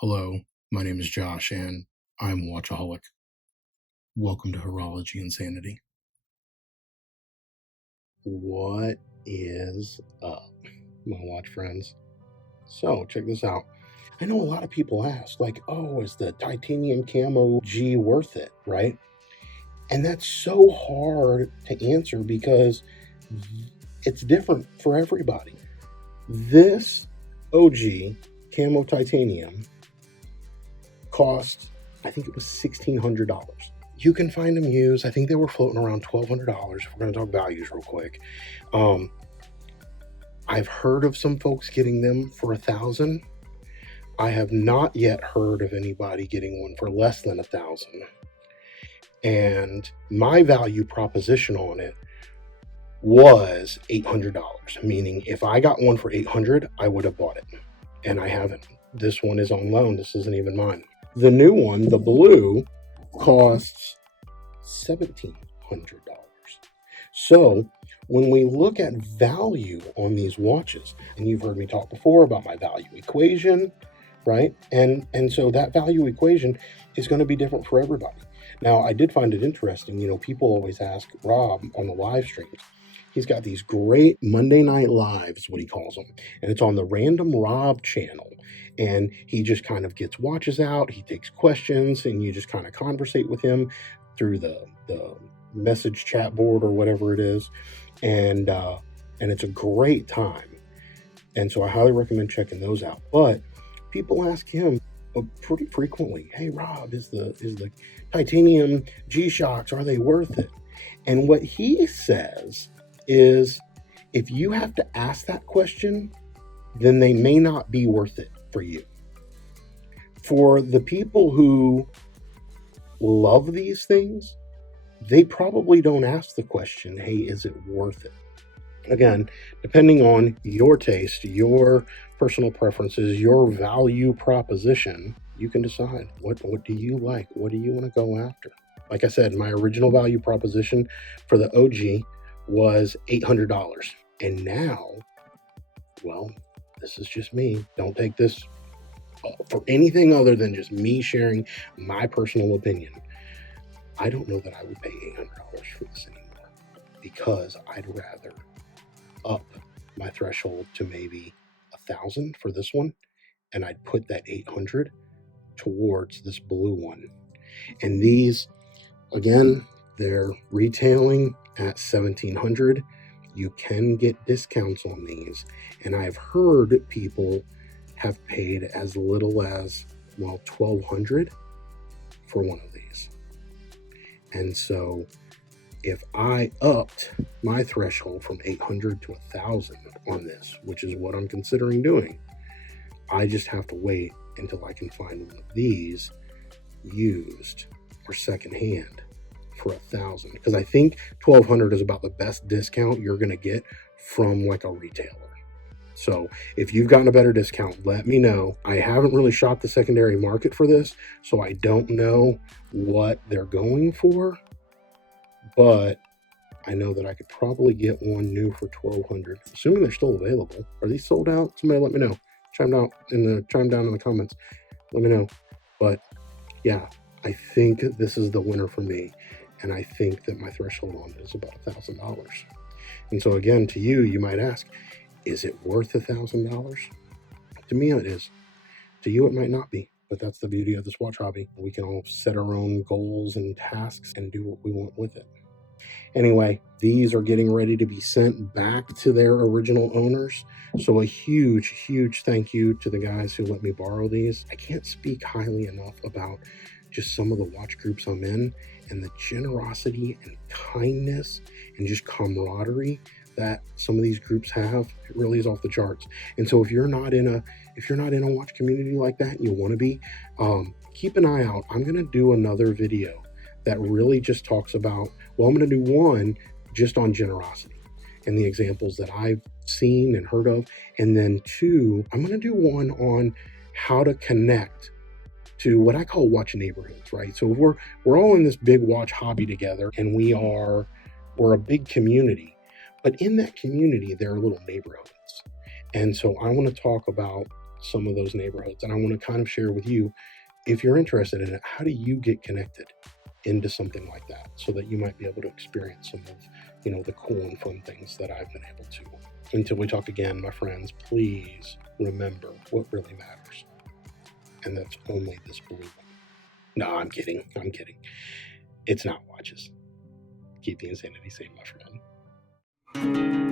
Hello, my name is Josh, and I'm a watchaholic. Welcome to Horology Insanity. What is up, my watch friends? So, check this out. I know a lot of people ask, like, oh, is the titanium camo G worth it, right? And that's so hard to answer because it's different for everybody. This OG camo titanium cost, I think it was $1,600. You can find them used. I think they were floating around $1,200 if we're going to talk values real quick. I've heard of some folks getting them for $1,000. I have not yet heard of anybody getting one for less than $1,000. And my value proposition on it was $800, meaning if I got one for $800, I would have bought it. And I haven't. This one is on loan. This isn't even mine. The new one, the blue, costs $1,700. So when we look at value on these watches, and you've heard me talk before about my value equation, right? And so that value equation is going to be different for everybody. Now, I did find it interesting. People always ask Rob on the live streams. He's got these great Monday Night Lives, what he calls them, and it's on the Random Rob channel. And he just kind of gets watches out. He takes questions, and you just kind of conversate with him through the message chat board or whatever it is, and it's a great time. And so I highly recommend checking those out. But people ask him pretty frequently, "Hey Rob, is the titanium G-Shocks, are they worth it?" And what he says is, if you have to ask that question, then they may not be worth it for you. For the people who love these things, they probably don't ask the question, hey, is it worth it? Again, depending on your taste, your personal preferences, your value proposition, you can decide what do you like? What do you want to go after? Like I said, my original value proposition for the OG was $800. And now, well, this is just me. Don't take this for anything other than just me sharing my personal opinion. I don't know that I would pay $800 for this anymore, because I'd rather up my threshold to maybe $1,000 for this one, and I'd put that $800 towards this blue one. And these, again, they're retailing at $1,700. You can get discounts on these, and I've heard people have paid as little as, well, $1,200 for one of these. And so if I upped my threshold from $800 to $1,000 on this, which is what I'm considering doing, I just have to wait until I can find one of these used or secondhand for $1,000, because I think $1,200 is about the best discount you're going to get from like a retailer. So if you've gotten a better discount, let me know. I haven't really shopped the secondary market for this, so I don't know what they're going for, but I know that I could probably get one new for $1,200, assuming they're still available. Are these sold out? Somebody let me know. Chime down in the comments. Let me know. But yeah, I think this is the winner for me, and I think that my threshold on it is about $1,000. And so again, to you, you might ask, is it worth $1,000? To me, it is. To you, it might not be. But that's the beauty of this watch hobby. We can all set our own goals and tasks and do what we want with it. Anyway, these are getting ready to be sent back to their original owners. So a huge, huge thank you to the guys who let me borrow these. I can't speak highly enough about just some of the watch groups I'm in, and the generosity and kindness and just camaraderie that some of these groups have. It really is off the charts. And so if you're not in a watch community like that and you want to be, keep an eye out. I'm going to do another video that really just talks about, well, I'm going to do one just on generosity and the examples that I've seen and heard of. And then two, I'm going to do one on how to connect to what I call watch neighborhoods, right? So we're all in this big watch hobby together, and we're a big community. But in that community, there are little neighborhoods. And so I want to talk about some of those neighborhoods. And I want to kind of share with you, if you're interested in it, how do you get connected into something like that so that you might be able to experience some of, the cool and fun things that I've been able to. Until we talk again, my friends, please remember what really matters. And that's only this blue one. No, I'm kidding. It's not watches. Keep the insanity sane, my friend.